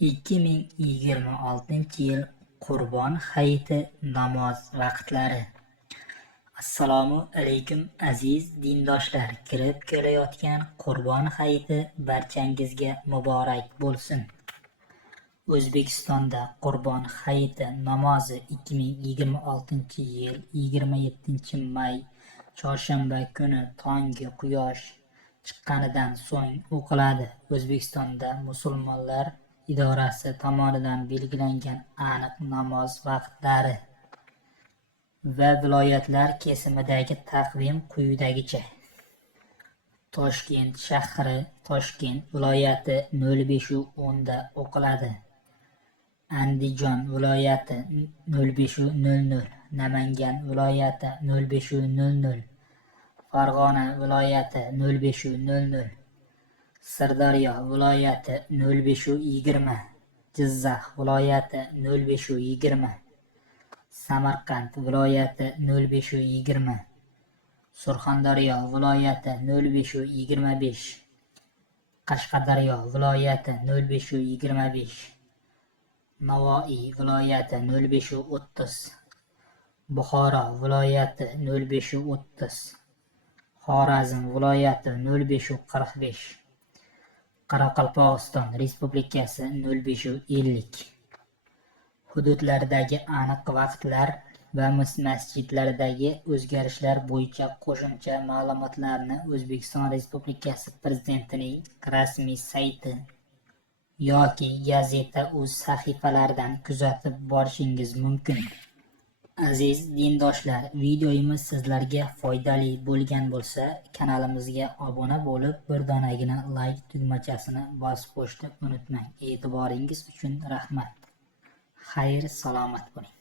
2026-yil Qurbon hayiti namoz vaqtlari. Assalomu alaykum aziz dindoshlar. Kirib kelayotgan Qurbon hayiti barchangizga muborak bo'lsin. O'zbekistonda Qurbon hayiti namozi 2026-yil 27-may chorshanba kuni tongi quyosh chiqqanidan so'ng o'qiladi. O'zbekistonda musulmonlar idorasi tomonidan belgilangan aniq namoz vaqtlari va viloyatlar kesimidagi taqvim quyidagicha. Toshkent shahri, Toshkent viloyati 05:10 da o'qiladi. Andijon viloyati 05:00, Namangan viloyati 05:00, Farg'ona viloyati 05:00, Sirdaryo viloyati 05:20, Jizzax viloyati 05:20, Samarqand viloyati 05:20, Surxondaryo viloyati 05:25, Qashqadaryo viloyati 05:25, Navoiy viloyati 05:30, Buxoro viloyati 05:30, Xorazm viloyati 05:45, Qoraqalpog'iston Respublikasi 05:50. Hududlardagi aniq vaqtlar va masjidlardagi o'zgarishlar bo'yicha qo'shimcha ma'lumotlarni O'zbekiston Respublikasi Prezidentining rasmiy sayti yoki Gazeta.uz sahifalaridan kuzatib borishingiz mumkin. Aziz dindoshlar, videomiz sizlarga foydali bo'lgan bo'lsa, kanalimizga obuna bo'lib, bir donagina like tugmachasini bosib qo'yishni unutmang. E'tiboringiz uchun rahmat. Xayr, salomat bo'ling.